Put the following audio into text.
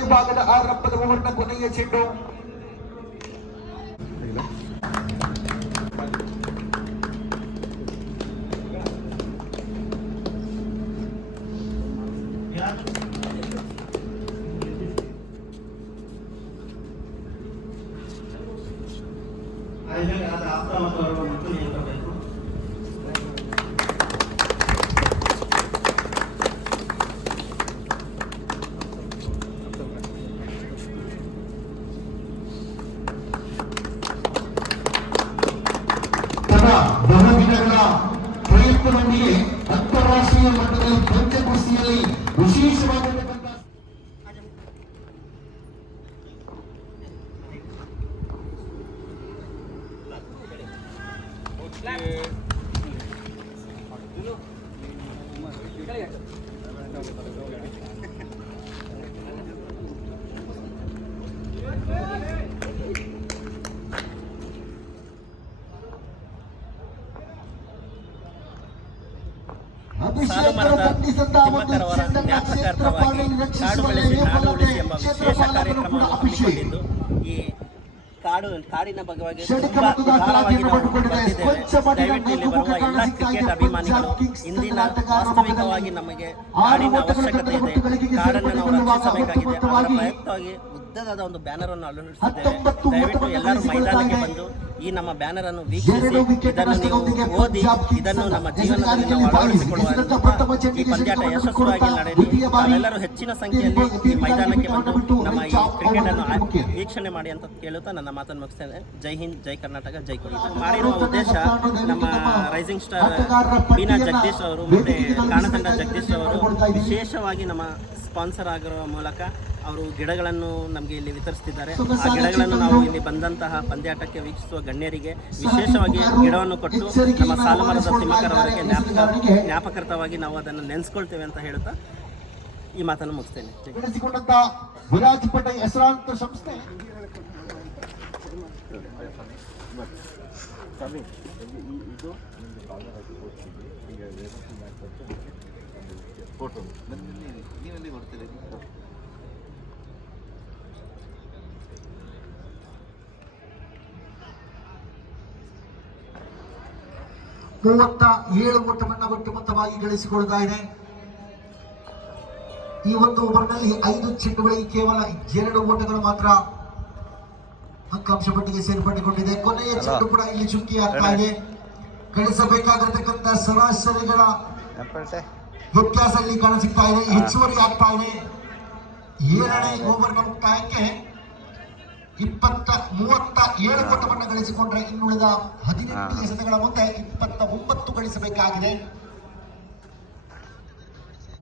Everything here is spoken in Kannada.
ವಿಭಾಗದ ಆರಂಭದ ಓವರ್ನ ಕೊನೆಯ ಚೆಂಡು. ಬಹುದಿನಗಳ ಪ್ರಯತ್ನದೊಂದಿಗೆ ಅಂತಾರಾಷ್ಟ್ರೀಯ ಮಟ್ಟದಲ್ಲಿ ಪಂಚಕುಸ್ತಿಯಲ್ಲಿ ವಿಶೇಷವಾಗಿರತಕ್ಕಂಥ ಸಾಲುಮರದ ತಿಮ್ಮಕ್ಕರವರ ಜ್ಞಾಪಕಾರ್ಥವಾಗಿ ಕಾಡು ಬೆಳೆಸಿ ನಾಡು ಉಳಿಸಿ ಎಂಬ ವಿಶೇಷ ಕಾರ್ಯಕ್ರಮವನ್ನು ಹಮ್ಮಿಕೊಂಡಿದ್ದು ಈ ಕಾಡಿನ ಭಾಗವಾಗಿ ತುಂಬಾ ಧಾರಾಳವಾಗಿ ನಾವು ಬಂದಿದ್ದೇವೆ. ದಯವಿಟ್ಟು ಇಲ್ಲಿ ಬರುವ ಎಲ್ಲ ಕ್ರಿಕೆಟ್ ಅಭಿಮಾನಿಗಳು ಇಂದಿನ ವಾಸ್ತವಿಕವಾಗಿ ನಮಗೆ ಕಾಡಿನ ಅವಶ್ಯಕತೆ ಇದೆ, ಕಾಡನ್ನು ನಾವು ರಕ್ಷಿಸಬೇಕಾಗಿದೆ. ಅದರ ಪ್ರಯುಕ್ತವಾಗಿ ಉದ್ದದಾದ ಒಂದು ಬ್ಯಾನರ್ ಅನ್ನು ಅಳವಡಿಸಿದ್ದೇವೆ. ದಯವಿಟ್ಟು ಎಲ್ಲರೂ ಮೈದಾನಕ್ಕೆ ಬಂದು ಈ ನಮ್ಮ ಬ್ಯಾನರ್ ಅನ್ನು ವೀಕ್ಷಿಸಿ ಇದನ್ನು ನೀವು ಓದಿ ಇದನ್ನು ನಮ್ಮ ಜೀವನದಲ್ಲಿ ನಾವು ಅಳವಡಿಸಿಕೊಳ್ಳುವ ಈ ಪಂದ್ಯಾಟ ಯಶಸ್ವಿಯಾಗಿ ನಡೆಯಲಿ. ನಾವೆಲ್ಲರೂ ಹೆಚ್ಚಿನ ಸಂಖ್ಯೆಯಲ್ಲಿ ಈ ಮೈದಾನಕ್ಕೆ ಬಂದು ನಮ್ಮ ಈ ಕ್ರಿಕೆಟ್ ಅನ್ನು ವೀಕ್ಷಣೆ ಮಾಡಿ ಅಂತ ಕೇಳುತ್ತಾ ನನ್ನ ಮಾತನ್ನು ಮುಗಿಸ್ತೇನೆ. ಜೈ ಹಿಂದ್, ಜೈ ಕರ್ನಾಟಕ, ಜೈ ಕೊಡಿ. ಮಾಡಿರುವ ಉದ್ದೇಶ ನಮ್ಮ ರೈಸಿಂಗ್ ಸ್ಟಾರ್ ಬೀನಾ ಜಗದೀಶ್ ಅವರು ಮತ್ತು ಕಾಣತಂಡ ಜಗದೀಶ್ ಅವರು ವಿಶೇಷವಾಗಿ ನಮ್ಮ ಸ್ಪಾನ್ಸರ್ ಆಗಿರುವ ಮೂಲಕ ಅವರು ಗಿಡಗಳನ್ನು ನಮಗೆ ಇಲ್ಲಿ ವಿತರಿಸ್ತಿದ್ದಾರೆ. ಆ ಗಿಡಗಳನ್ನು ನಾವು ಇಲ್ಲಿ ಬಂದಂತಹ ಪಂದ್ಯಾಟಕ್ಕೆ ವೀಕ್ಷಿಸುವ ಗಣ್ಯರಿಗೆ ವಿಶೇಷವಾಗಿ ಗಿಡವನ್ನು ಕೊಟ್ಟು ನಮ್ಮ ಸಾಲುಮರದ ತಿಮ್ಮಕ್ಕರವರಿಗೆ ಜ್ಞಾಪಕಾರ್ಥವಾಗಿ ನಾವು ಅದನ್ನು ನೆನೆಸ್ಕೊಳ್ತೇವೆ ಅಂತ ಹೇಳುತ್ತಾ ಈ ಮಾತನ್ನು ಮುಗಿಸ್ತೇನೆ. ಮೂವತ್ತ 7 ಓಟವನ್ನು ಒಟ್ಟುಮೊತ್ತವಾಗಿ ಗಳಿಸಿಕೊಳ್ತಾ ಇದೆ. ಈ ಒಂದು ಓವರ್ನಲ್ಲಿ 5 ಚೆಂಡುಗಳಿಗೆ ಕೇವಲ 2 ಓಟಗಳು ಮಾತ್ರ ಅಂಕಾಂಶ ಪಟ್ಟಿಗೆ ಸೇರ್ಪಡೆಗೊಂಡಿದೆ. ಕೊನೆಯ ಚೆಂಡು ಕೂಡ ಇಲ್ಲಿ ಚುಕ್ಕಿ ಆಗ್ತಾ ಇದೆ. ಗಳಿಸಬೇಕಾಗಿರತಕ್ಕಂಥ ಸರಾಸರಿಗಳ ವ್ಯತ್ಯಾಸ ಇಲ್ಲಿ ಕಾಣಸಿಗ್ತಾ ಇದೆ, ಹೆಚ್ಚುವರಿ ಆಗ್ತಾ ಇದೆ. 7ನೇ ಓವರ್ನ ಮುಕ್ತಾಯಕ್ಕೆ 37 ಓಟವನ್ನು ಗಳಿಸಿಕೊಂಡ್ರೆ ಇನ್ನುಳಿದ 18 ಎಸೆತಗಳ ಮುಂದೆ 29 ಗಳಿಸಬೇಕಾಗಿದೆ.